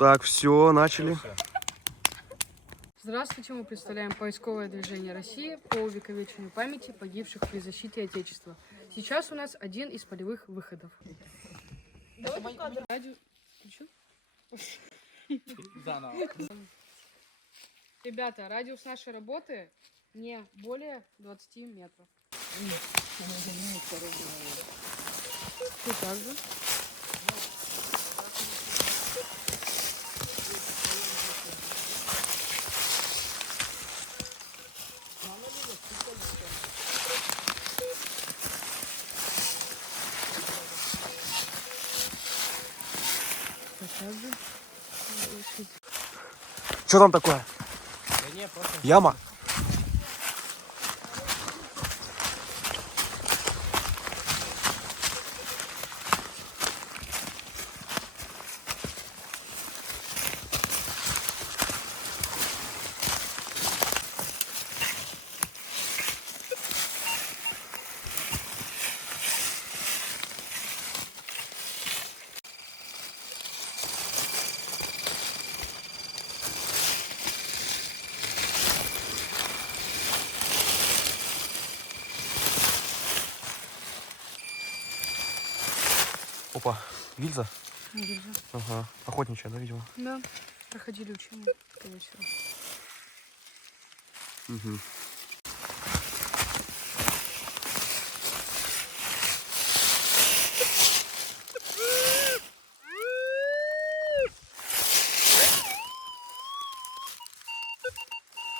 Так, все, начали. Здравствуйте, мы представляем поисковое движение России по увековечению памяти погибших при защите Отечества. Сейчас у нас один из полевых выходов. Радио... Включил? Ребята, радиус нашей работы не более 20 метров. Все так же. Что там такое? Яма? Опа, гильза? Гильза. Ага, охотничья, да, видимо? Да, проходили учения, скорее всего. Угу.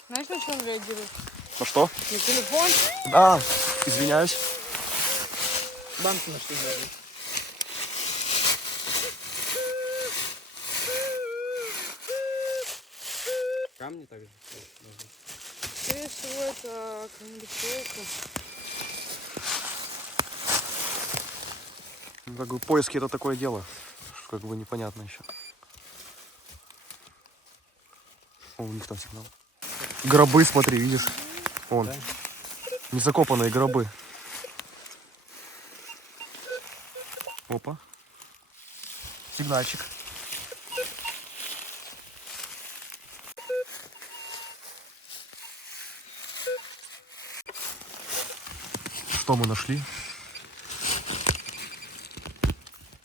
Знаешь, на чем реагирует? Ну что? На телефон. Да, извиняюсь. Банки нашли даже. Камни также. Скорее всего, это какая-нибудь полка. Ну, как бы поиски это такое дело. Как бы непонятно еще. О, у них там сигнал. Гробы, смотри, видишь? Вон. Да. Незакопанные гробы. Опа. Сигнальчик. Что мы нашли?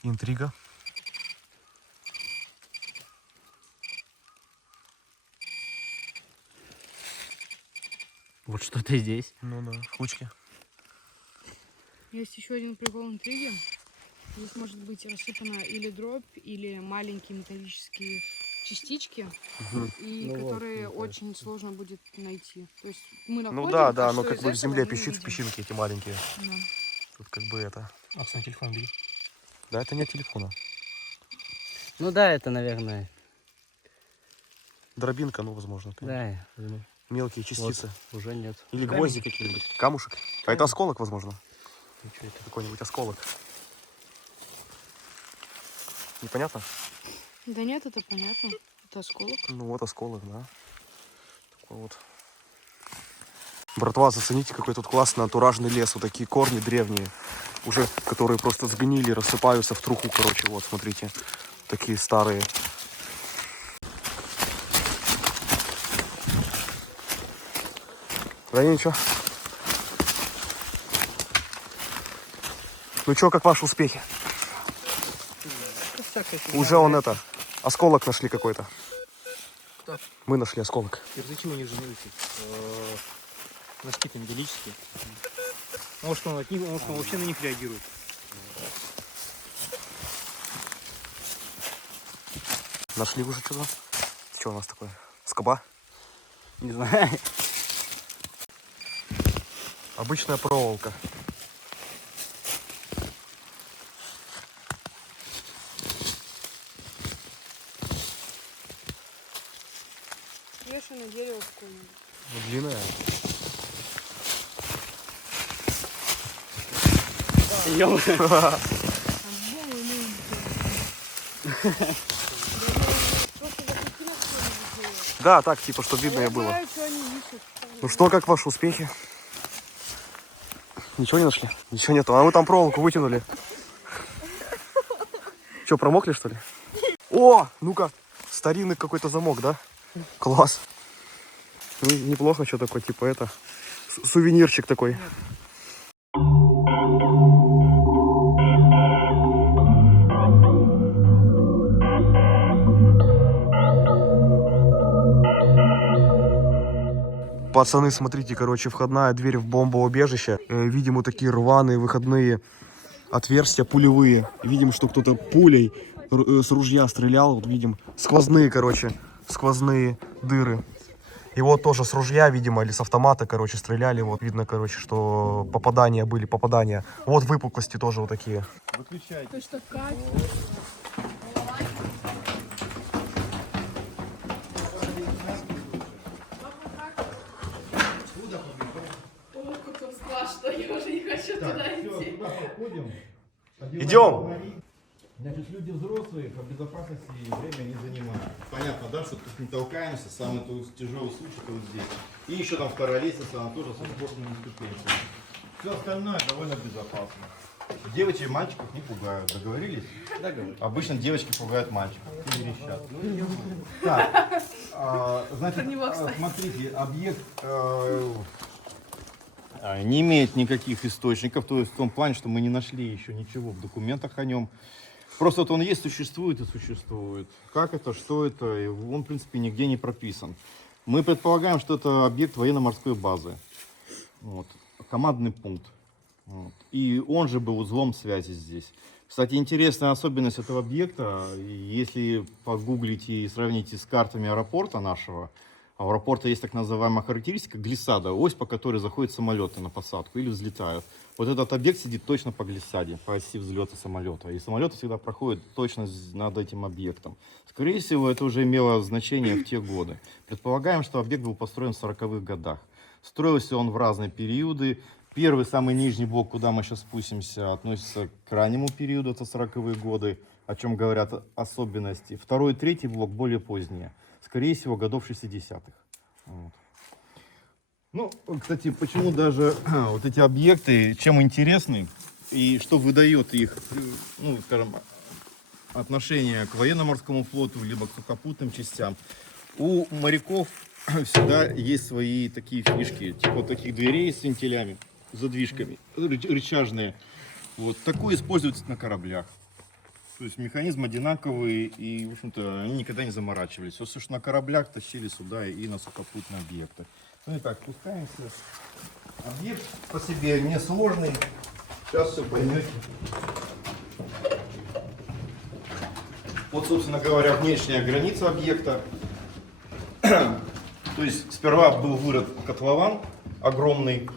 Интрига. Вот что-то здесь. Ну да, в кучке. Есть еще один прикол интриги. Здесь может быть рассыпана или дробь, или маленькие металлические частички, и Ну вот, которые мне кажется. очень сложно будет найти. То есть мы находим, Ну да, а да, что но как из бы в этого земле мы не видим. песчинки эти маленькие. Да. Тут как бы это. Оксана, телефон бери. Да, это не от телефона. Ну да, это, наверное. Дробинка, ну, возможно. Конечно. Да, я думаю. Мелкие частицы. Вот, уже нет. Или Камень. гвозди какие-нибудь. Камушек. А это Камень. осколок, возможно. Ничего это. Какой-нибудь осколок. Непонятно? Да нет, это понятно. Это осколок. Ну вот осколок, да. Такой вот. Братва, зацените, какой тут классный антуражный лес. Вот такие корни древние. Уже, которые просто сгнили, рассыпаются в труху, короче. Вот, смотрите. Такие старые. Да ничего. Ну чё, как ваши успехи? Уже он это, осколок нашли какой-то. Кто? Мы нашли осколок. Зачем они же носки металлические? Может он от них, может он вообще на них реагирует. Нашли уже что-то? Что у нас такое? Скоба? Не знаю. Обычная проволока. Вешай на дерево какое-нибудь. Ну, длинная. Да, так, типа, чтобы видно Я было. знаю, что они ищут. Ну что, как ваши успехи? Ничего не нашли? Ничего нету. А вы там проволоку вытянули. Че, промокли, что ли? О, ну-ка, старинный какой-то замок, да? Класс. Ну, неплохо, что такое, типа это, сувенирчик такой. Пацаны, смотрите, короче, входная дверь в бомбоубежище. Видим вот такие рваные выходные отверстия пулевые. Видим, что кто-то пулей с ружья стрелял. Вот видим сквозные, короче, сквозные дыры. И вот тоже с ружья, видимо, или с автомата, короче, стреляли. Вот видно, короче, что попадания были, попадания. Вот выпуклости тоже вот такие. Выключайте. То, что Катя. Что я уже не хочу туда идти. Идем. Значит, люди взрослые по безопасности время не занимают. Понятно, да, что тут не толкаемся, самый тяжелый случай это вот здесь. И еще там вторая лестница, она тоже со спортными ступеньками. Все остальное довольно безопасно. Девочек и мальчиков не пугают, договорились? Договорились. Обычно девочки пугают мальчиков и верещат. Так, значит, смотрите, объект не имеет никаких источников, то есть в том плане, что мы не нашли еще ничего в документах о нем. Просто вот он есть, существует и существует. Как это, что это, и он, в принципе, нигде не прописан. Мы предполагаем, что это объект военно-морской базы. Вот. Командный пункт. Вот. И он же был узлом связи здесь. Кстати, интересная особенность этого объекта, если погуглите и сравните с картами аэропорта нашего, а у аэропорта есть так называемая характеристика глиссада, ось, по которой заходят самолеты на посадку или взлетают. Вот этот объект сидит точно по глиссаде, по оси взлета самолета. И самолеты всегда проходят точно над этим объектом. Скорее всего, это уже имело значение в те годы. Предполагаем, что объект был построен в 40-х годах. Строился он в разные периоды. Первый, самый нижний блок, куда мы сейчас спустимся, относится к раннему периоду, это 40-е годы, о чем говорят особенности. Второй и третий блок более поздние. Скорее всего, годов 60-х. Вот. Ну, кстати, почему даже вот эти объекты, чем интересны и что выдает их, ну, скажем, отношение к военно-морскому флоту, либо к сухопутным частям. У моряков всегда есть свои такие фишки, типа вот таких дверей с вентилями, задвижками, рычажные. Вот такое используется на кораблях. То есть механизм одинаковый, и, в общем-то, они никогда не заморачивались. Все, что на кораблях, тащили сюда и на сухопутные объекты. Ну и так, спускаемся. Объект по себе несложный. Сейчас все поймете. Вот, собственно говоря, внешняя граница объекта. То есть сперва был вырыт котлован огромный.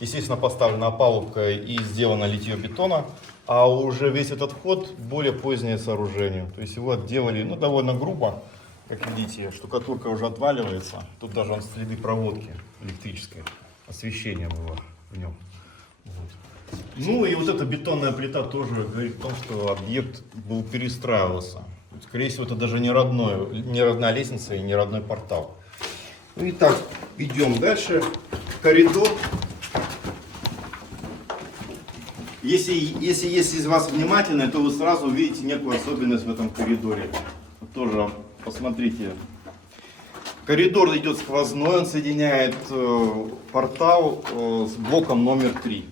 Естественно, поставлена опалубка и сделано литье бетона. А уже весь этот вход более позднее сооружение. То есть его отделали, ну, довольно грубо. Как видите, штукатурка уже отваливается. Тут даже следы проводки электрической. Освещение было в нем. Вот. Ну и вот эта бетонная плита тоже говорит о том, что объект был перестраивался. Скорее всего, это даже не родная лестница и не родной портал. Ну, итак, идем дальше. Коридор. Если есть из вас внимательны, то вы сразу увидите некую особенность в этом коридоре. Тоже посмотрите. Коридор идет сквозной, он соединяет портал с блоком номер 3.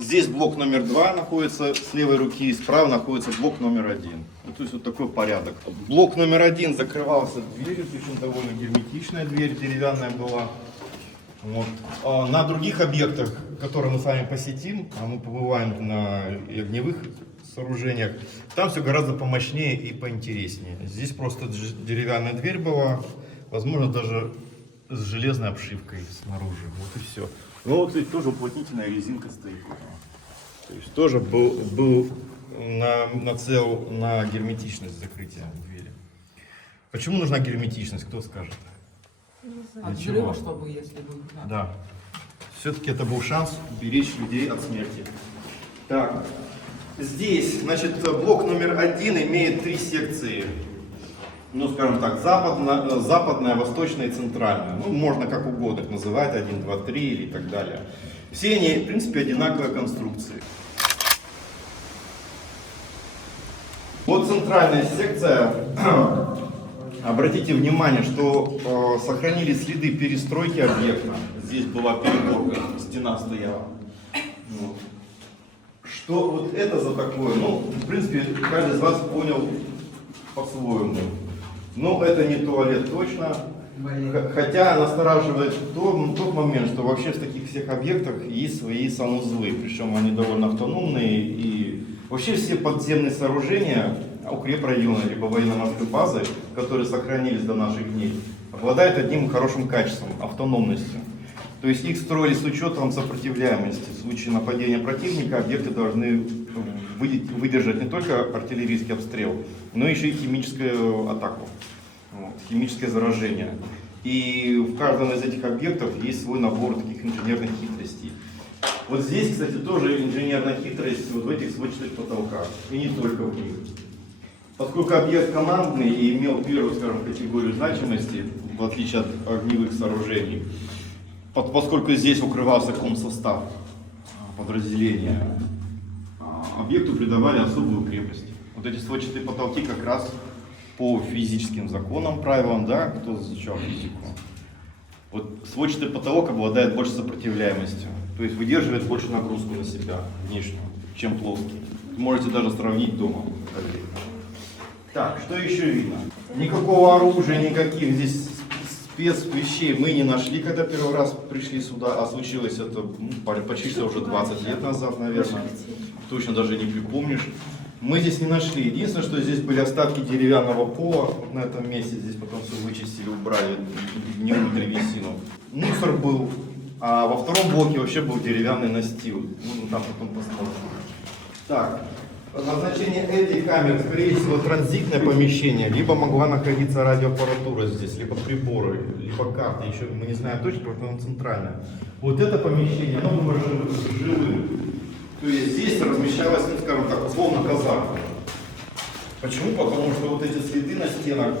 Здесь блок номер 2 находится с левой руки, справа находится блок номер 1. Ну, то есть вот такой порядок. Блок номер 1 закрывался дверью, причем довольно герметичная дверь, деревянная была. Вот. А на других объектах, которые мы с вами посетим, а мы побываем на огневых сооружениях, там все гораздо помощнее и поинтереснее. Здесь просто деревянная дверь была, возможно, даже с железной обшивкой снаружи. Вот и все. Ну вот здесь тоже уплотнительная резинка стоит. То есть тоже был нацел на герметичность закрытия двери. Почему нужна герметичность, кто скажет? От взрыва, чтобы если бы... Да. Все-таки это был шанс уберечь людей от смерти. Так, здесь, значит, блок номер 1 имеет 3 секции. Ну, скажем так, западная, восточная и центральная. Ну, можно как угодно их называть, 1, 2, 3 или так далее. Все они, в принципе, одинаковые конструкции. Вот центральная секция Обратите внимание, что сохранились следы перестройки объекта. Здесь была переборка, стена стояла. Вот. Что вот это за такое? Ну, в принципе, каждый из вас понял по-своему. Но это не туалет точно. Хотя настораживает тот момент, что вообще в таких всех объектах есть свои санузлы. Причем они довольно автономные. И вообще все подземные сооружения укрепрайона либо военно-морской базы, которые сохранились до наших дней, обладают одним хорошим качеством – автономностью. То есть их строили с учетом сопротивляемости. В случае нападения противника объекты должны выдержать не только артиллерийский обстрел, но еще и химическую атаку, вот, химическое заражение. И в каждом из этих объектов есть свой набор таких инженерных хитростей. Вот здесь, кстати, тоже инженерная хитрость вот в этих сводчатых потолках, и не только в них. Поскольку объект командный и имел первую, скажем, категорию значимости, в отличие от огневых сооружений, поскольку здесь укрывался комсостав подразделения, объекту придавали особую крепость. Вот эти сводчатые потолки как раз по физическим законам, правилам, да, кто изучал физику. Вот сводчатый потолок обладает больше сопротивляемостью, то есть выдерживает больше нагрузку на себя внешнюю, чем плоский. Можете даже сравнить дома. Так, что еще видно? Никакого оружия, никаких здесь спецвещей мы не нашли, когда первый раз пришли сюда, а случилось это почти что уже 20 лет назад, наверное. Точно даже не припомнишь. Мы здесь не нашли. Единственное, что здесь были остатки деревянного пола. Вот на этом месте здесь потом все вычистили, убрали гнилую древесину. Мусор был. А во втором блоке вообще был деревянный настил. Ну, там потом посмотрим. Так. Назначение этих камер, скорее всего, транзитное помещение, либо могла находиться радиоаппаратура здесь, либо приборы, либо карты, еще мы не знаем точно, потому что оно центральное. Вот это помещение, оно было жилым. То есть здесь размещалась, ну, скажем так, условно казарма. Почему? Потому что вот эти следы на стенах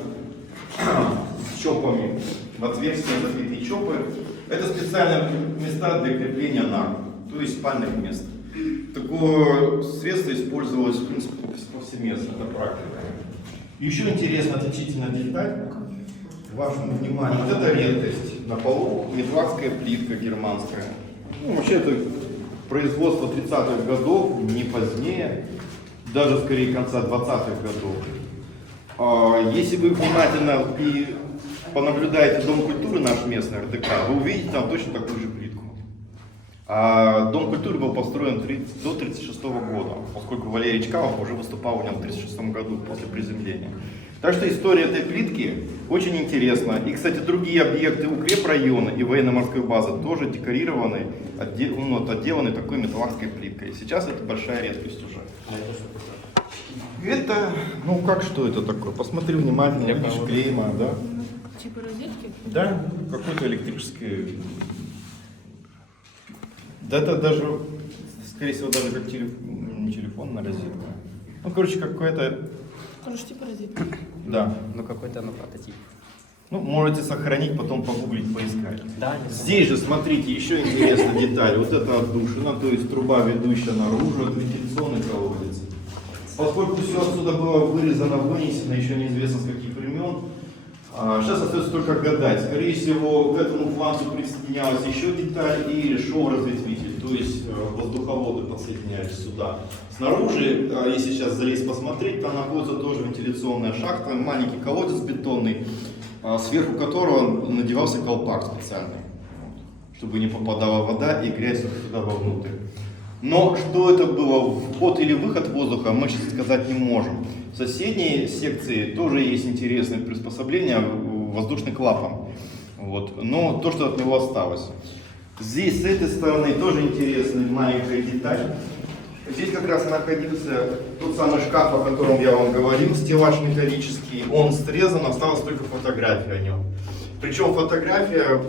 с чопами, в отверстия забитые чопы, это специальные места для крепления нар, то есть спальных мест. Такое средство использовалось, в принципе, повсеместно, это практика. Еще интересная отличительная деталь, вашему вниманию, вот это редкость. На полу метлахская плитка германская. Ну, вообще это производство 30-х годов, не позднее, даже скорее конца 20-х годов. Если вы внимательно и понаблюдаете Дом культуры наш местный, РТК, вы увидите там точно такую же плитку. Дом культуры был построен до 1936 года, поскольку Валерий Чкалов уже выступал в нем в 1936 году после приземления. Так что история этой плитки очень интересна. И, кстати, другие объекты укрепрайона и военно-морской базы тоже декорированы, отделаны такой металлахской плиткой. Сейчас это большая редкость уже. Это, ну как, что это такое? Посмотри внимательно, видишь клейма, да? Типа розетки? Да, какой-то электрический. Да это даже, скорее всего, даже как не телефонная розетка. Ну, короче, какой-то... Тоже типа розетки. Да. Ну какой-то на прототип. Ну, можете сохранить, потом погуглить, поискать. Да, Здесь же, смотрите, еще интересная деталь. Вот это отдушина, то есть труба, ведущая наружу, это вентиляционный колодец. Поскольку все отсюда было вырезано, вынесено, еще неизвестно с каких времен, сейчас остается только гадать. Скорее всего, к этому флангу присоединялась еще деталь и шов-разветвитель, то есть воздуховоды подсоединялись сюда. Снаружи, если сейчас залезть посмотреть, там находится тоже вентиляционная шахта, маленький колодец бетонный, сверху которого надевался колпак специальный, чтобы не попадала вода и грязь туда вовнутрь. Но что это было, вход или выход воздуха, мы сейчас сказать не можем. В соседней секции тоже есть интересные приспособления, воздушный клапан. Вот. Но то, что от него осталось. Здесь, с этой стороны, тоже интересная маленькая деталь. Здесь как раз находился тот самый шкаф, о котором я вам говорил, стеллаж металлический. Он срезан, осталась только фотография о нем. Причем фотография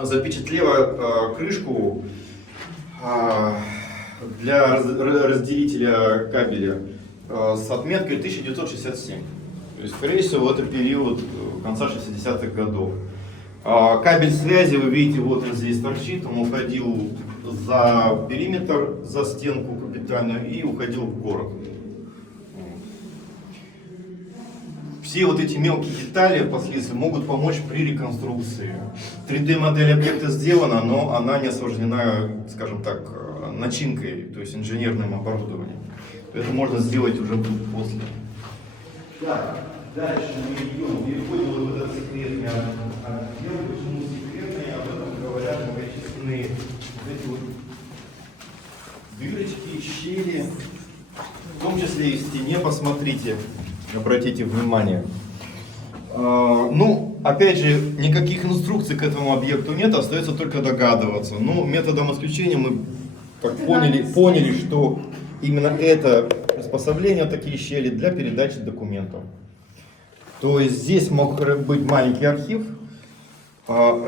запечатлела крышку для разделителя кабеля с отметкой 1967. То есть, скорее всего, это период конца 60-х годов. Кабель связи, вы видите, вот он здесь торчит, он уходил за периметр, за стенку капитальную и уходил в город. все вот эти мелкие детали впоследствии могут помочь при реконструкции. 3D-модель объекта сделана, но она не осложнена, скажем так, начинкой, то есть инженерным оборудованием. Это можно сделать уже после. Так, дальше мы идем, переходим вот в этот секретный отдел. Почему секретный? Об этом говорят многочисленные эти вот дырочки, щели, в том числе и в стене, посмотрите, обратите внимание. Ну, опять же, никаких инструкций к этому объекту нет, остается только догадываться. Но методом исключения мы как поняли, что именно это приспособление, такие щели, для передачи документов. То есть здесь мог быть маленький архив,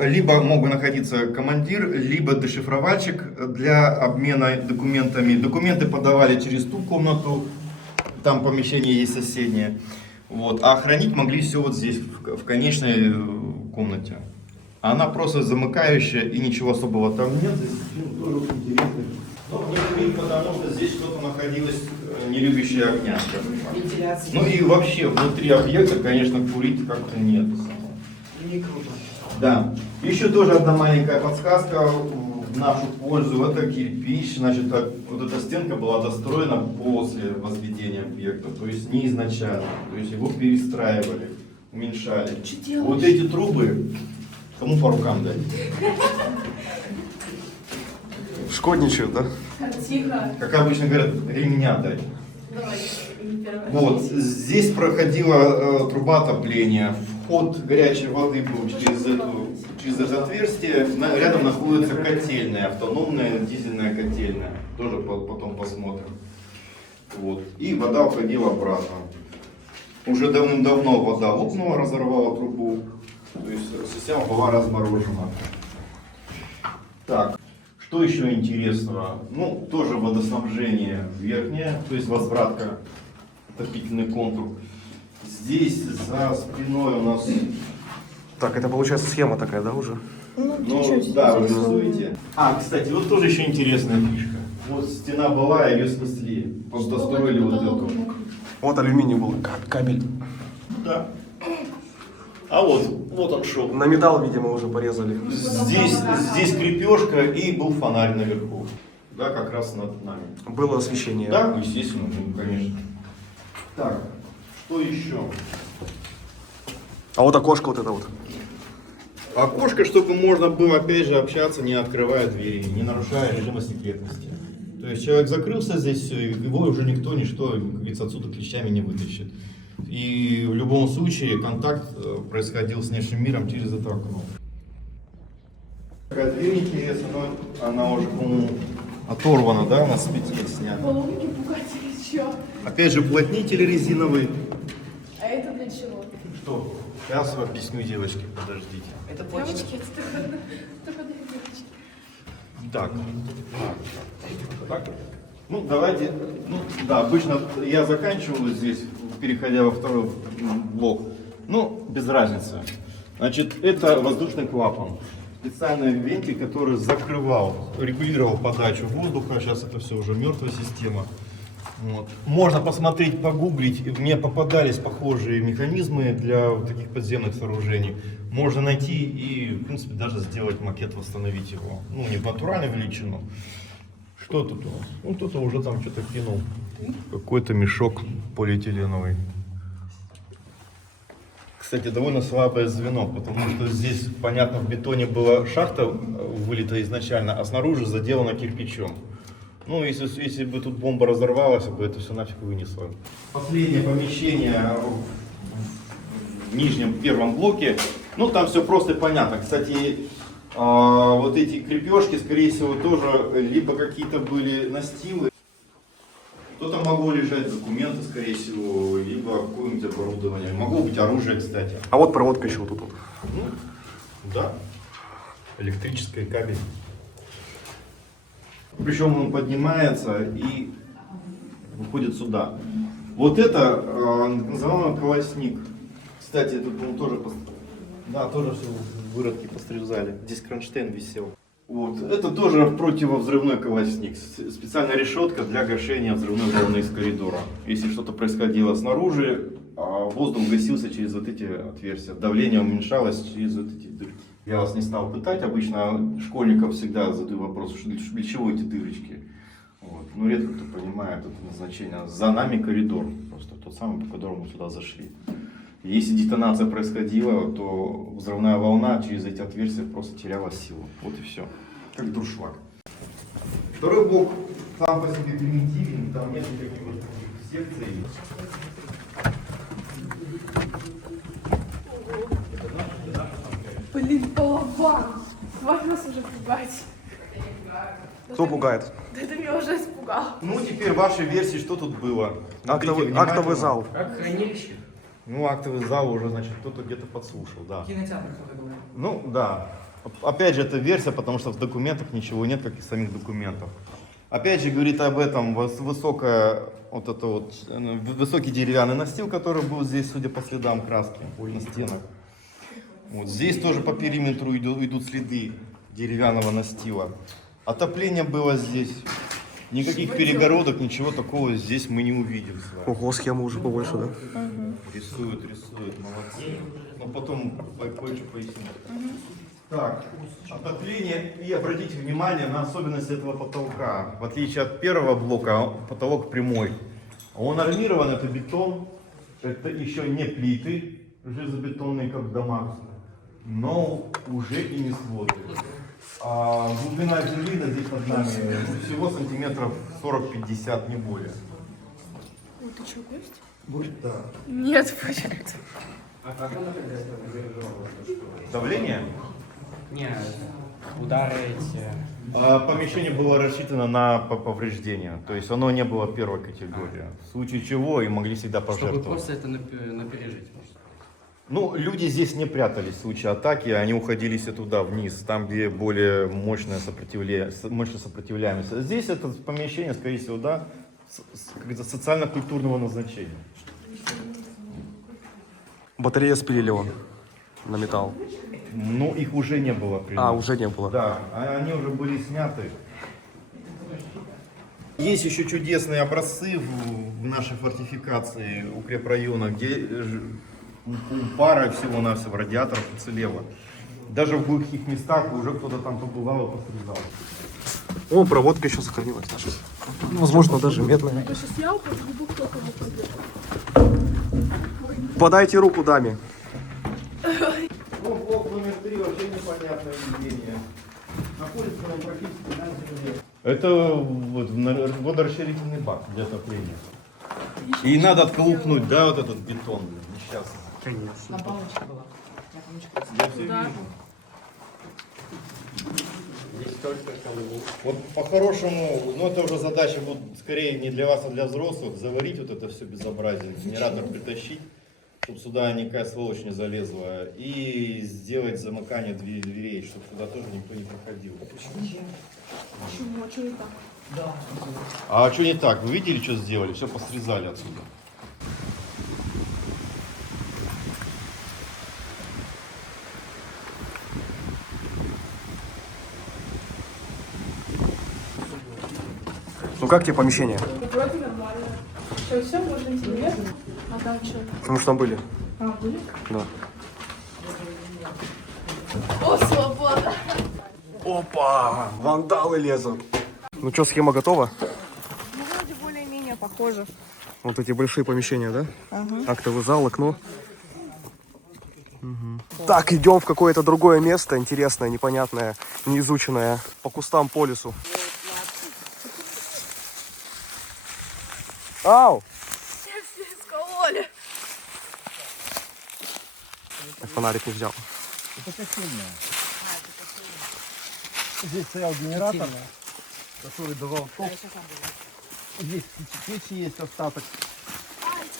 либо мог бы находиться командир, либо дешифровальщик для обмена документами. Документы подавали через ту комнату, там помещение есть соседнее. Вот. А хранить могли все вот здесь, в конечной комнате. Она просто замыкающая, и ничего особого там нет. Здесь тоже очень интересно. Но не курить, потому что здесь что-то находилось, не любящее огня, скажем так. Вентиляция. Ну и вообще, внутри объекта, конечно, курить как-то нет. Не круто. Да. Еще тоже одна маленькая подсказка в нашу пользу. Это кирпич. Значит, вот эта стенка была достроена после возведения объекта, то есть не изначально. То есть его перестраивали, уменьшали. Вот эти трубы, кому по рукам дать? Шкодничают, да? Тихо. Как обычно говорят, ремня дать. Давай, не первый. Вот, здесь проходила труба отопления. Вход горячей воды был через это отверстие. Рядом находится котельная, автономная дизельная котельная. Тоже потом посмотрим. Вот. И вода уходила обратно. Уже давным-давно вода лопнула, разорвала трубу. То есть система была разморожена. Так, что еще интересного? Ну, тоже водоснабжение верхнее, то есть возвратка, отопительный контур. Здесь за спиной у нас... Так, это получается схема такая, да, уже? Ну, да, вы рисуете. Кстати, вот тоже еще интересная фишка. Вот стена была, ее снесли. Вот достроили вот эту. Вот алюминий был, кабель. Да. А вот он шел. На металл, видимо, уже порезали. Здесь крепежка и был фонарь наверху. Да, как раз над нами. Было освещение. Да, естественно, ну, конечно. Так, что еще? А вот окошко вот это вот. Окошко, чтобы можно было опять же общаться, не открывая двери, не нарушая режима секретности. То есть человек закрылся здесь, все, его уже никто, ничто, как говорится, отсюда клещами не вытащит. И в любом случае контакт происходил с внешним миром через это окно. Такая дверь интересная, но она уже, по-моему, оторвана, да, она с петель снята. По логике пугать или чё? Опять же, уплотнитель резиновый. А это для чего? Что? Сейчас объясню, девочки, подождите. Это почта. Девочки, это только для девочки. Так. Так. Ну, давайте. Ну, да, обычно я заканчиваю здесь, переходя во второй блок. Ну, без разницы. Значит, это воздушный клапан. Специальный вентиль, который закрывал, регулировал подачу воздуха. Сейчас это все уже мертвая система. Вот. Можно посмотреть, погуглить. Мне попадались похожие механизмы для вот таких подземных сооружений. Можно найти и, в принципе, даже сделать макет, восстановить его. Ну, не в натуральную величину. Что тут у нас? Ну, кто-то уже там что-то кинул. Какой-то мешок полиэтиленовый. Кстати, довольно слабое звено, потому что здесь, понятно, в бетоне была шахта вылита изначально, а снаружи заделана кирпичом. Ну, если бы тут бомба разорвалась, бы это все нафиг вынесло. Последнее помещение в нижнем первом блоке. Ну, там все просто и понятно. Кстати, вот эти крепежки, скорее всего, тоже либо какие-то были настилы. Кто-то могло лежать документы, скорее всего, либо какое-нибудь оборудование. Могло быть оружие, кстати. А вот проводка еще вот тут. Вот. Ну, да. Электрический кабель. Причем он поднимается и выходит сюда. Вот это называемый колосник. Кстати, тут тоже, да, тоже все выродки посрезали. Здесь кронштейн висел. Вот. Это тоже противовзрывной колосник. Специальная решетка для гашения взрывной волны из коридора. Если что-то происходило снаружи, воздух гасился через вот эти отверстия. Давление уменьшалось через вот эти дырки. Я вас не стал пытать. Обычно школьников всегда задаю вопрос, для чего эти дырочки. Вот. Но редко кто понимает это назначение. За нами коридор. Просто тот самый, по которому мы сюда зашли. Если детонация происходила, то взрывная волна через эти отверстия просто теряла силу. Вот и все. Как дуршлаг. Второй блок сам по себе примитивен, там нет никаких вот таких секций. Блин, балабан. Хватит нас уже пугать. Кто пугает? Да ты меня уже испугал. Ну, теперь вашей версии, что тут было? Смотрите Актовый внимательно. зал. Как хранилище? Ну, актовый зал уже, значит, кто-то где-то подслушал, да. Кинотеатр кто-то говорит. Ну, да. Опять же, это версия, потому что в документах ничего нет, как и самих документов. Опять же, говорит об этом высокая, вот это вот, высокий деревянный настил, который был здесь, судя по следам краски на стенах. Вот здесь тоже по периметру идут следы деревянного настила. Отопление было здесь. Никаких перегородок, ничего такого здесь мы не увидим с вами. Ого, схема уже побольше, да? Рисуют, молодцы. Но потом кое-что поясню. Так, отопление. И обратите внимание на особенность этого потолка. В отличие от первого блока, потолок прямой. Он армирован, это бетон. Это еще не плиты железобетонные, как в домах, но уже и не своды. А глубина земли здесь над нами всего сантиметров 40-50, не более. Ой, ты что, гость? Будет, да. Нет, почему-то. А как оно тогда стабилизировалось? Давление? Не, удары эти. Помещение было рассчитано на повреждения, то есть оно не было первой категории, в случае чего и могли всегда Чтобы пожертвовать. просто это напережить. Ну, люди здесь не прятались в случае атаки, они уходили все туда, вниз, там, где более мощная сопротивляемость. Здесь это помещение, скорее всего, да, социально-культурного назначения. Батарея спилили он на металл. Но их уже не было. А, уже не было. Да, они уже были сняты. Есть еще чудесные образцы в нашей фортификации укрепрайона, где пара всего-навсего радиаторов уцелела. Даже в глухих местах уже кто-то там побывал и пострадал. О, проводка еще сохранилась наша. Ну, возможно, даже медная. Сейчас я упаду, кто кого пойдет. Подайте руку даме. Ну, блок номер 3 вообще непонятное явление. Находится он практически на земле. Это вот, водорасширительный бак для отопления. И надо отколупнуть, да, вот этот бетон несчастный. На палочке была. Я все вижу. Вот по-хорошему, ну это уже задача будет скорее не для вас, а для взрослых, заварить вот это все безобразие, генератор притащить, чтобы сюда никакая сволочь не залезла, и сделать замыкание дверей, чтобы сюда тоже никто не проходил. Почему? А что не так? Да. А что не так? Вы видели, что сделали? Все посрезали отсюда. Ну как тебе помещение? Вроде нормально. Все, можно идти наверх. А там что? Потому что там были. А, были? Да. О, свобода! Опа! Вандалы лезут. Ну что, схема готова? Ну, вроде более-менее похоже. Вот эти большие помещения, да? Актовый зал, окно. Мгм. Так, идем в какое-то другое место, интересное, непонятное, неизученное. По кустам, по лесу. Ау! Скололи! Так, фонарик не взял. Здесь стоял генератор, который давал ток. Здесь печи есть остаток.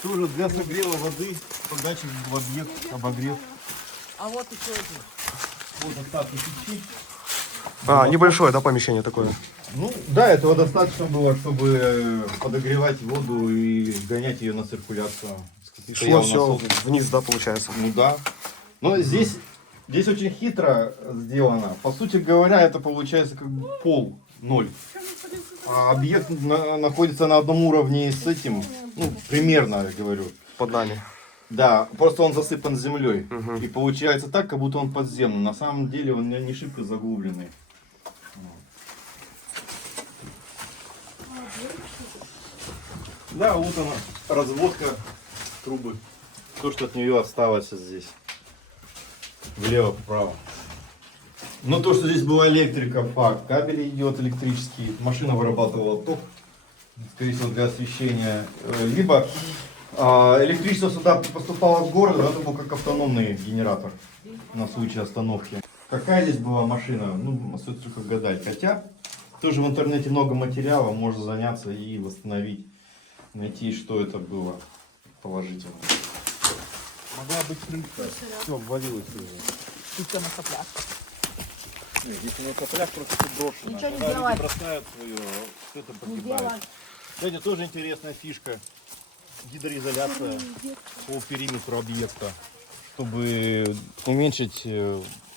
Тоже для согрева воды, подачи в объект, обогрев. А вот еще один. Вот остатки печи. А, небольшое, да, помещение такое? Ну, да, этого достаточно было, чтобы подогревать воду и гонять ее на циркуляцию. Шло все вниз, да, получается? Ну да. Но здесь Здесь очень хитро сделано. По сути говоря, это получается как бы пол, ноль. А объект находится на одном уровне с этим, ну, примерно, я говорю. Под нами. Да, просто он засыпан землей. И получается так, как будто он подземный. На самом деле он не шибко заглубленный. Да, вот она, разводка трубы. То, что от нее осталось здесь. Влево-вправо. Но то, что здесь была электрика, факт. Кабель идет электрический. Машина вырабатывала ток, скорее всего, для освещения. Либо электричество сюда поступало с города, но это был как автономный генератор на случай остановки. Какая здесь была машина? Ну, остается только гадать. Хотя, тоже в интернете много материала, можно заняться и восстановить, найти, что это было положительно. Могла быть плитка. Все, обвалилось уже. Тут на соплях. Нет, если на соплях просто все брошено. Ничего не Когда делать. люди бросают свое, все это погибает. Кстати, тоже интересная фишка. Гидроизоляция по периметру объекта, чтобы уменьшить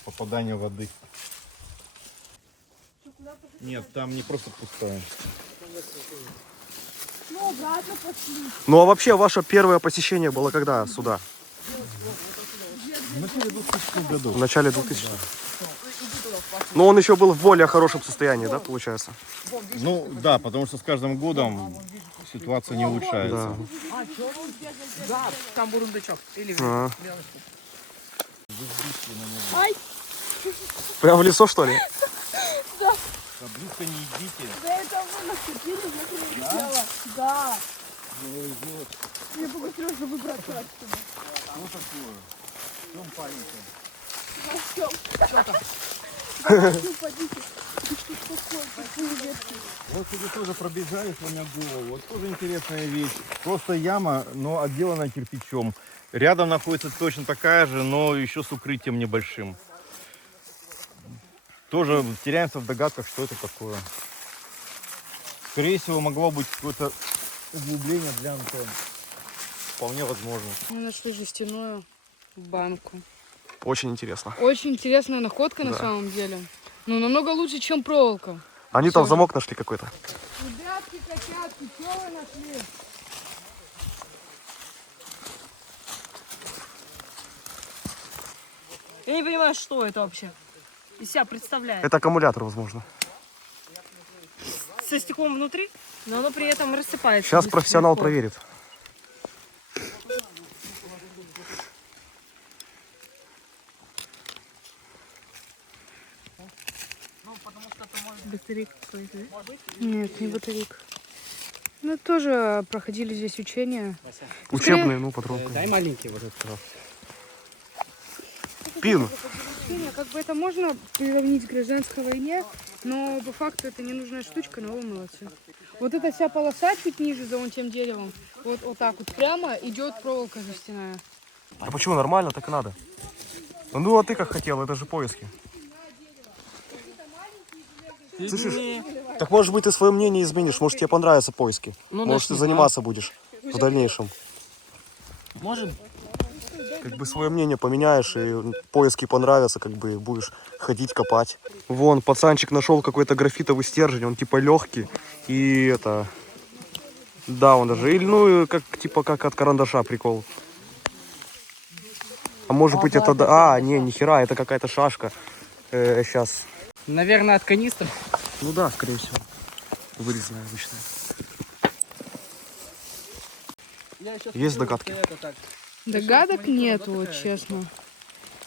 попадание воды. Нет, там не просто пустая. Ну а вообще ваше первое посещение было когда сюда? В начале 2000-х годов. В начале 2000-х. Но он еще был в более хорошем состоянии, да, получается? Ну да, потому что с каждым годом ситуация не улучшается. Да. Да, там бурундучок. Или А. Прям в лесу, что ли? Близко не идите. Да это вы наступили, я прилетела. Да. Я попросила, чтобы выбраться отсюда. Что такое? В чем паника? Вот сюда тоже пробежали, сломя голову. Вот тоже интересная вещь. Просто яма, но отделана кирпичом. Рядом находится точно такая же, но еще с укрытием небольшим. Тоже теряемся в догадках, что это такое. Скорее всего, могло быть какое-то углубление для антенн. Вполне возможно. Мы нашли жестяную банку. Очень интересно. Очень интересная находка на Да. самом деле. Ну, намного лучше, чем проволока. Они там замок нашли какой-то. Ребятки, котятки, что вы нашли? Я не понимаю, что это вообще. Из себя представляет. Это аккумулятор, возможно. Со стеклом внутри, но оно при этом рассыпается. Сейчас легко. профессионал проверит. Батарейка какая-то, да? Нет, не батарейка. Ну, тоже проходили здесь учения. Учебные, ну, подробно. Дай маленький вот этот. Пин. Учения, как бы это можно приравнить к гражданской войне, но по факту это ненужная штучка, но вы молодцы. Вот эта вся полоса чуть ниже, за вон тем деревом, вот так вот прямо идет проволока жестяная. А почему нормально, так и надо? Ну, а ты как хотел, это же поиски. Слышишь? Так может быть ты свое мнение изменишь, может тебе понравятся поиски. Ну, Может ты начни, заниматься будешь в дальнейшем. Может. Как бы свое мнение поменяешь и поиски понравятся, как бы будешь ходить, копать. Вон, пацанчик нашел какой-то графитовый стержень, он типа легкий. И это... Да, он даже... Или, ну, как, типа как от карандаша прикол. А может быть это... А, не, нихера, это какая-то шашка. Сейчас... Наверное, от канистры. Ну да, скорее всего. Вырезанная обычная. Есть догадки? Догадок нет, вот честно.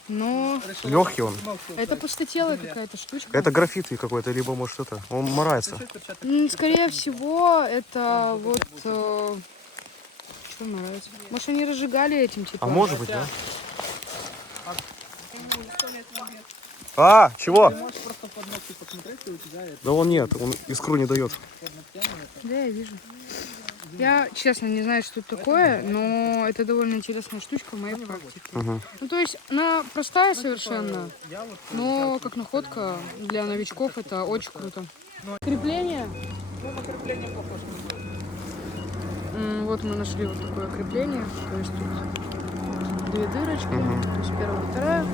Но Легкий он. это пустотелая какая-то штучка. Это графит какой-то, либо может это. Он морается. Скорее всего, это вот... что нравится? Может, они разжигали этим, типа? А может быть, да? А, чего? Да он нет, он искру не дает. Да, я вижу. Я, честно, не знаю, что это такое, но это довольно интересная штучка в моей практике. Угу. Ну, то есть, она простая совершенно, но как находка для новичков это очень круто. Крепление. Вот мы нашли вот такое крепление. То есть тут две дырочки, то есть первая, вторая.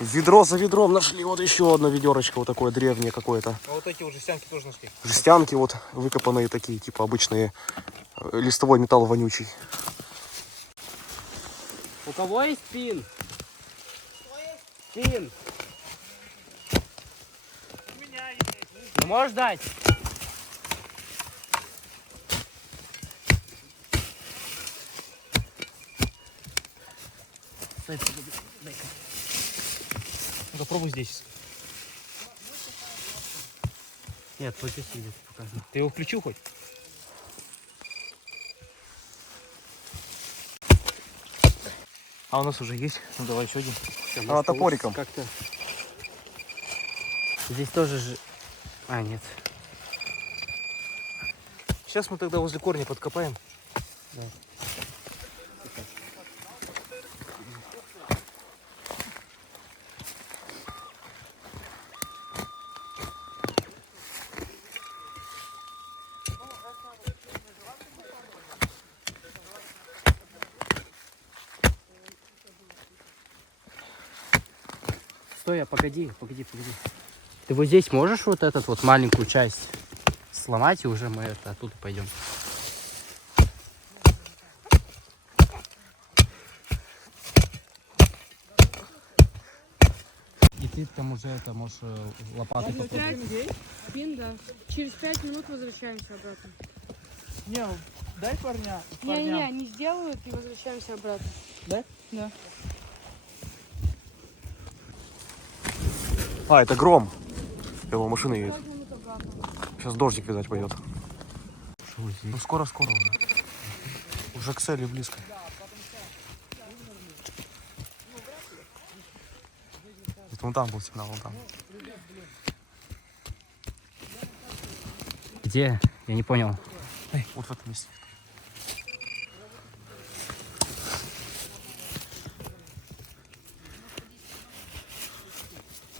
Ведро за ведром нашли. Вот еще одно ведерочко, вот такое древнее какое-то. А вот эти вот жестянки тоже нашли. Жестянки вот выкопанные такие, типа обычные. Листовой металл вонючий. У кого есть пин? Пин. Ну можешь дать? Ну-ка, пробуй здесь. Нет, вот здесь сидит пока. Ты его включил хоть? А у нас уже есть. Ну давай еще один. А, топориком. Как-то. Здесь тоже же. А, нет. Сейчас мы тогда возле корня подкопаем. Стой, а погоди. Ты вот здесь можешь вот этот вот маленькую часть сломать, и уже мы это оттуда пойдем. И ты там уже это можешь лопатой попробовать. Пин, да. Через 5 минут возвращаемся обратно. Не, дай парня. Не-не, они сделают и возвращаемся обратно. Да? Да. А, это гром. Его машина едет. Сейчас дождик, видать, пойдет. Ну скоро-скоро уже. Уже к цели близко. Это вон там был сигнал, вон там. Где? Я не понял. Вот в этом месте.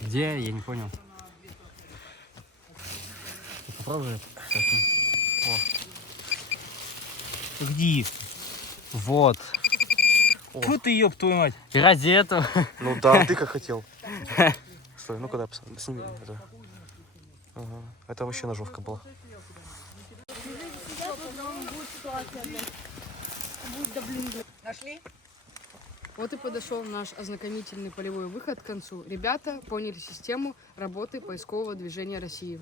Где? Я не понял. Попробуй. Где? Вот. Фу ты, ёб твою мать. И ради этого. Ну да, ты как хотел. Стой, ну куда сними это. Ага. Это вообще ножовка была. Нашли? Вот и подошел наш ознакомительный полевой выход к концу. Ребята поняли систему работы поискового движения России.